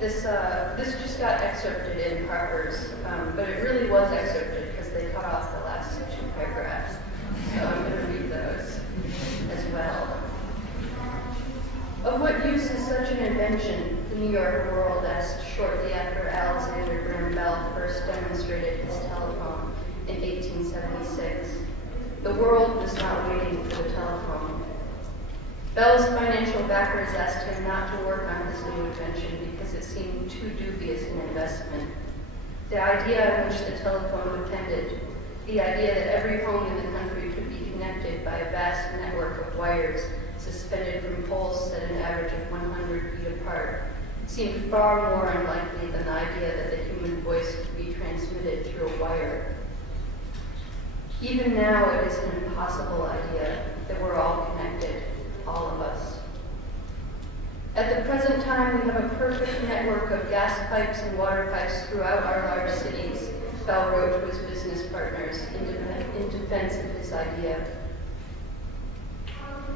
This just got excerpted in Harper's, but it really was excerpted because they cut off the last 2 paragraphs. So I'm going to read those as well. Of what use is such an invention? The New York World asked shortly after Alexander Graham Bell first demonstrated his telephone in 1876. The world was not waiting for the telephone. Bell's financial backers asked him not to work on his new invention because it seemed too dubious an investment. The idea on which the telephone depended, the idea that every home in the country could be connected by a vast network of wires suspended from poles set an average of 100 feet apart, seemed far more unlikely than the idea that the human voice could be transmitted through a wire. Even now, it is an impossible idea that we're all connected, all of us. At the present time, we have a perfect network of gas pipes and water pipes throughout our large cities, Bell wrote to his business partners in defense of his idea.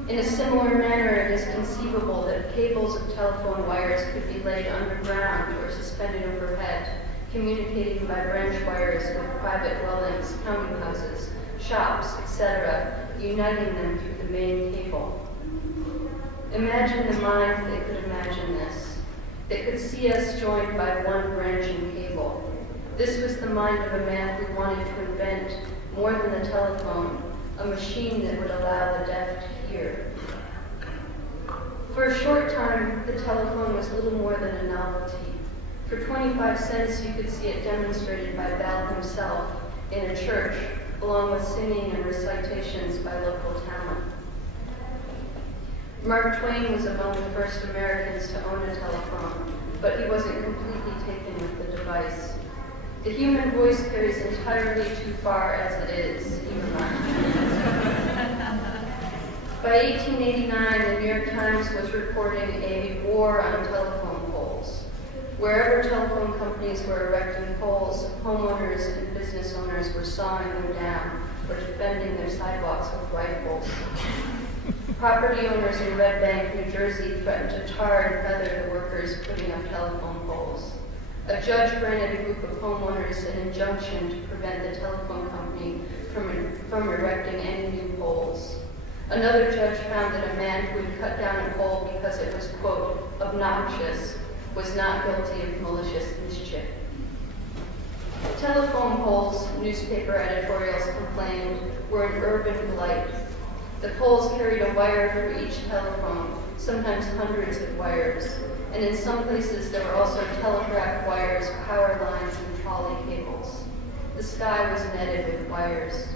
In a similar manner, it is conceivable that cables of telephone wires could be laid underground or suspended overhead, communicating by branch wires with private dwellings, counting houses, shops, etc., uniting them through the main cable. Imagine the mind that could imagine this, that could see us joined by one branching cable. This was the mind of a man who wanted to invent, more than the telephone, a machine that would allow the deaf to hear. For a short time, the telephone was little more than a novelty. For 25 cents, you could see it demonstrated by Bell himself in a church, along with singing and recitations by local talent. Mark Twain was among the first Americans to own a telephone, but he wasn't completely taken with the device. The human voice carries entirely too far as it is, he remarked. By 1889, the New York Times was reporting a war on telephone poles. Wherever telephone companies were erecting poles, homeowners and business owners were sawing them down or defending their sidewalks with rifles. Property owners in Red Bank, New Jersey threatened to tar and feather the workers putting up telephone poles. A judge granted a group of homeowners an injunction to prevent the telephone company from erecting any new poles. Another judge found that a man who had cut down a pole because it was, quote, obnoxious, was not guilty of malicious mischief. Telephone poles, newspaper editorials complained, were an urban blight. The poles carried a wire for each telephone, sometimes hundreds of wires, and in some places there were also telegraph wires, power lines, and trolley cables. The sky was netted with wires.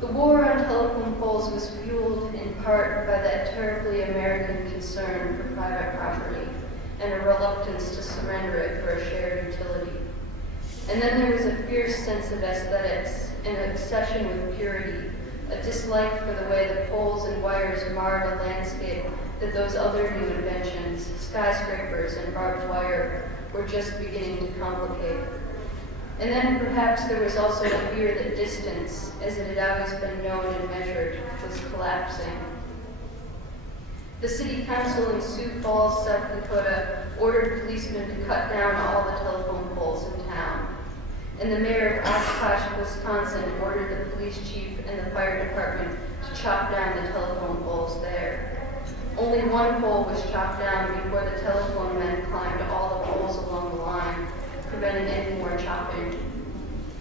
The war on telephone poles was fueled in part by that terribly American concern for private property and a reluctance to surrender it for a shared utility. And then there was a fierce sense of aesthetics, an obsession with purity, a dislike for the way the poles and wires marred a landscape that those other new inventions, skyscrapers and barbed wire, were just beginning to complicate. And then perhaps there was also a fear that distance, as it had always been known and measured, was collapsing. The city council in Sioux Falls, South Dakota, ordered policemen to cut down all the telephone poles in town. And the mayor of Oshkosh, Wisconsin, ordered the police chief and the fire department to chop down the telephone poles there. Only one pole was chopped down before the telephone men climbed all the poles along the line, preventing any more chopping.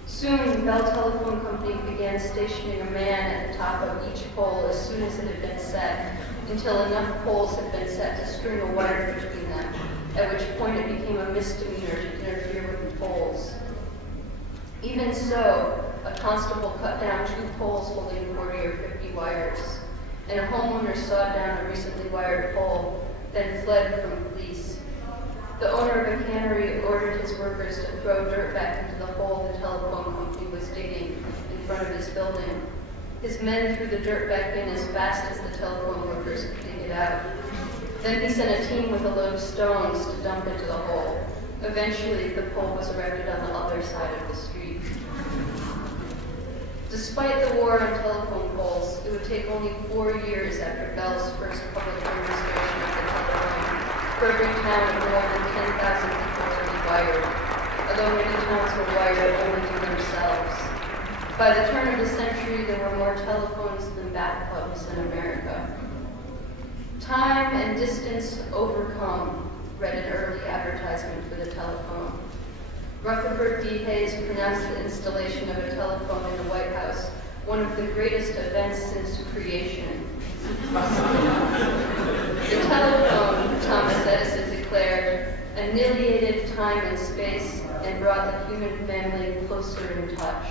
Soon, Bell Telephone Company began stationing a man at the top of each pole as soon as it had been set, until enough poles had been set to string a wire between them, at which point it became a misdemeanor to interfere with the poles. Even so, a constable cut down 2 poles holding 40 or 50 wires, and a homeowner sawed down a recently wired pole, then fled from police. The owner of a cannery ordered his workers to throw dirt back into the hole the telephone company was digging in front of his building. His men threw the dirt back in as fast as the telephone workers could dig it out. Then he sent a team with a load of stones to dump into the hole. Eventually, the pole was erected on the other side of the street. Despite the war on telephone poles, it would take only 4 years after Bell's first public demonstration of the telephone for a big town of more than 10,000 people to be wired, although many towns were wired only to themselves. By the turn of the century, there were more telephones than bathtubs in America. Time and distance overcome, read an early advertisement for the telephone. Rutherford B. Hayes pronounced the installation of a telephone in the White House one of the greatest events since creation. The telephone, Thomas Edison declared, annihilated time and space and brought the human family closer in touch.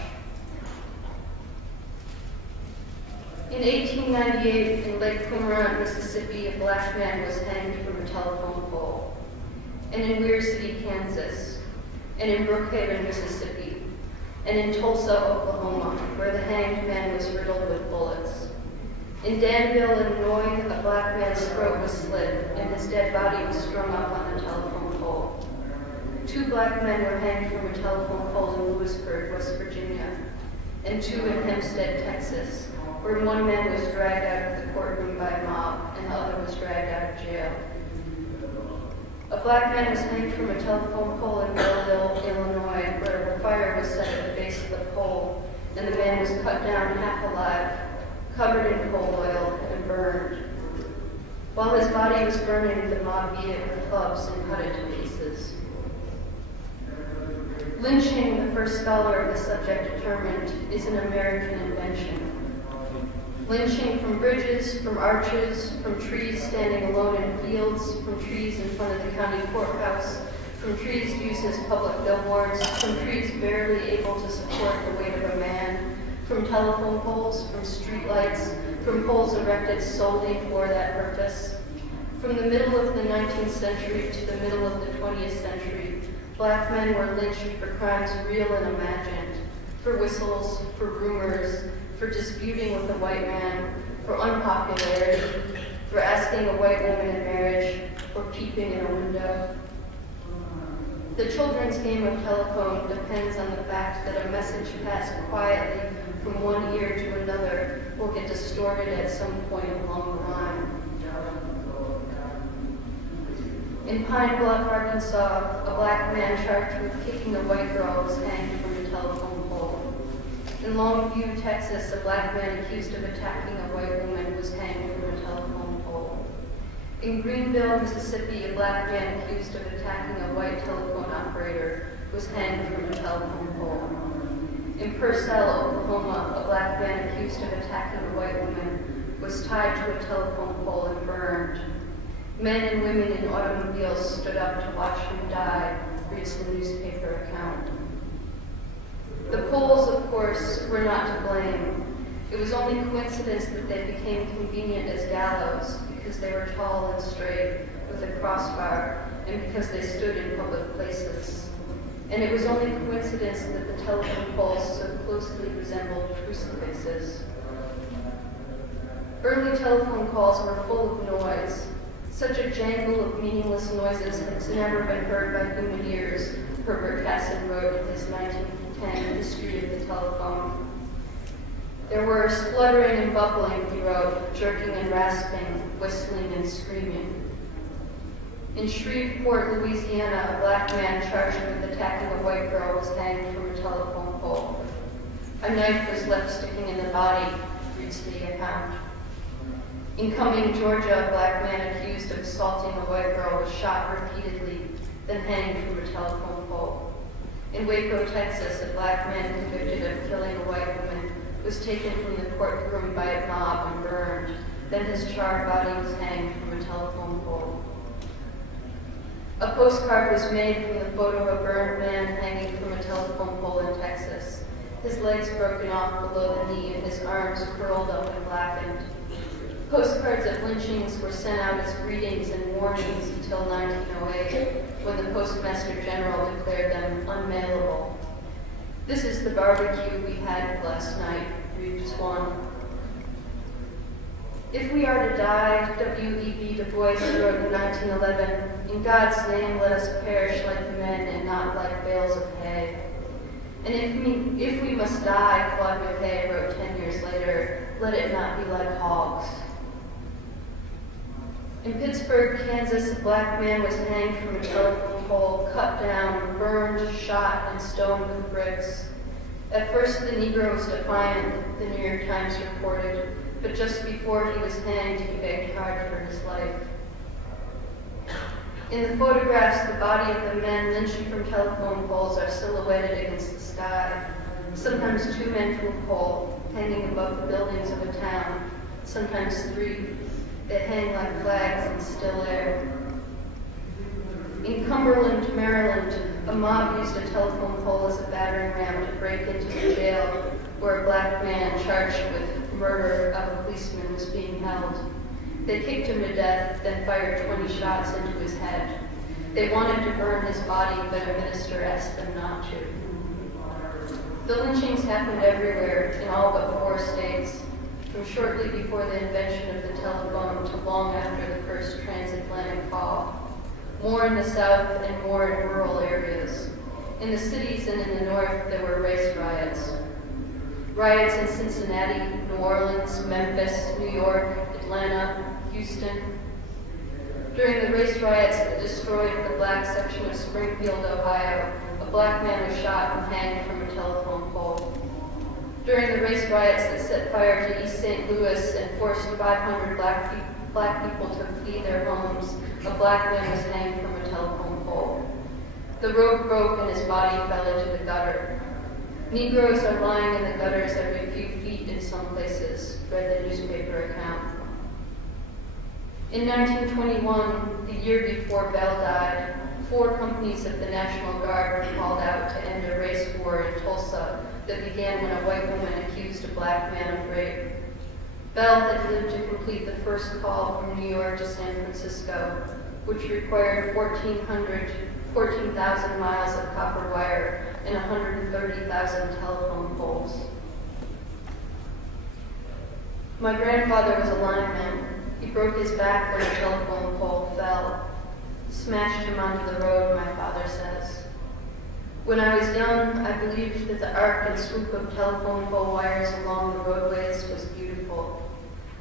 In 1898, in Lake Cormorant, Mississippi, a black man was hanged from a telephone pole. And in Weir City, Kansas, and in Brookhaven, Mississippi, and in Tulsa, Oklahoma, where the hanged man was riddled with bullets. In Danville, Illinois, a black man's throat was slit, and his dead body was strung up on a telephone pole. 2 black men were hanged from a telephone pole in Lewisburg, West Virginia, and 2 in Hempstead, Texas, where one man was dragged out of the courtroom by a mob, and the other was dragged out of jail. A black man was hanged from a telephone pole in Belleville, Illinois, where a fire was set at the base of the pole, and the man was cut down half alive, covered in coal oil, and burned. While his body was burning, the mob beat it with clubs and cut it to pieces. Lynching, the first scholar of the subject determined, is an American invention. Lynching from bridges, from arches, from trees standing alone in fields, from trees in front of the county courthouse, from trees used as public billboards, from trees barely able to support the weight of a man, from telephone poles, from street lights, from poles erected solely for that purpose. From the middle of the 19th century to the middle of the 20th century, black men were lynched for crimes real and imagined, for whistles, for rumors, for disputing with a white man, for unpopularity, for asking a white woman in marriage, for peeping in a window. The children's game of telephone depends on the fact that a message passed quietly from one ear to another will get distorted at some point along the line. In Pine Bluff, Arkansas, a black man charged with kicking a white girl was hanged from a telephone pole. In Longview, Texas, a black man accused of attacking a white woman was hanged from a telephone pole. In Greenville, Mississippi, a black man accused of attacking a white telephone operator was hanged from a telephone pole. In Purcell, Oklahoma, a black man accused of attacking a white woman was tied to a telephone pole and burned. Men and women in automobiles stood up to watch him die, reads the newspaper account. The poles, of course, were not to blame. It was only coincidence that they became convenient as gallows because they were tall and straight with a crossbar and because they stood in public places. And it was only coincidence that the telephone poles so closely resembled crucifixes. Early telephone calls were full of noise. Such a jangle of meaningless noises has never been heard by human ears, Herbert Casson wrote in his 1910 History of the Telephone. There were spluttering and bubbling, he wrote, jerking and rasping, whistling and screaming. In Shreveport, Louisiana, a black man charged with attacking a white girl was hanged from a telephone pole. A knife was left sticking in the body, reads the account. In Cumming, Georgia, a black man accused of assaulting a white girl was shot repeatedly, then hanged from a telephone pole. In Waco, Texas, a black man convicted of killing a white woman was taken from the courtroom by a mob and burned. Then his charred body was hanged from a telephone pole. A postcard was made from the photo of a burned man hanging from a telephone pole in Texas, his legs broken off below the knee and his arms curled up and blackened. Postcards of lynchings were sent out as greetings and warnings until 1908, when the Postmaster General declared them unmailable. This is the barbecue we had last night, reads one. If we are to die, W.E.B. Du Bois wrote in 1911, in God's name let us perish like men and not like bales of hay. And if we must die, Claude McKay wrote 10 years later, let it not be like hogs. In Pittsburgh, Kansas, a black man was hanged from a telephone pole, cut down, burned, shot, and stoned with bricks. At first, the Negro was defiant, the New York Times reported, but just before he was hanged, he begged hard for his life. In the photographs, the body of the men lynched from telephone poles are silhouetted against the sky. Sometimes 2 men from a pole, hanging above the buildings of a town, sometimes 3. They hang like flags in still air. In Cumberland, Maryland, a mob used a telephone pole as a battering ram to break into the jail where a black man charged with murder of a policeman was being held. They kicked him to death, then fired 20 shots into his head. They wanted to burn his body, but a minister asked them not to. The lynchings happened everywhere, in all but 4 states, from shortly before the invention of the telephone to long after the first transatlantic call. More in the South and more in rural areas. In the cities and in the North, there were race riots. Riots in Cincinnati, New Orleans, Memphis, New York, Atlanta, Houston. During the race riots that destroyed the black section of Springfield, Ohio, a black man was shot and hanged from a telephone pole. During the race riots that set fire to East St. Louis and forced 500 black people to flee their homes, a black man was hanged from a telephone pole. The rope broke and his body fell into the gutter. Negroes are lying in the gutters every few feet in some places, read the newspaper account. In 1921, the year before Bell died, 4 companies of the National Guard were called out to end a race war in Tulsa that began when a white woman accused a black man of rape. Bell had lived to complete the first call from New York to San Francisco, which required 14,000 miles of copper wire and 130,000 telephone poles. My grandfather was a lineman. He broke his back when a telephone pole fell. Smashed him onto the road, my father says. When I was young, I believed that the arc and swoop of telephone pole wires along the roadways was beautiful.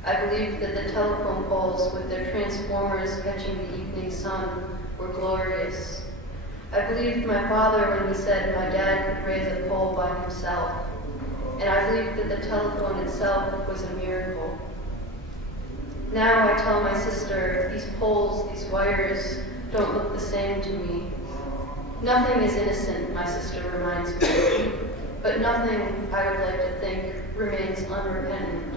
I believed that the telephone poles, with their transformers catching the evening sun, were glorious. I believed my father when he said my dad could raise a pole by himself. And I believed that the telephone itself was a miracle. Now I tell my sister, these poles, these wires, don't look the same to me. Nothing is innocent, my sister reminds me, but nothing, I would like to think, remains unrepentant.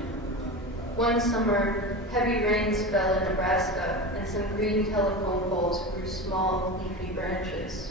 One summer, heavy rains fell in Nebraska, and some green telephone poles grew small, leafy branches.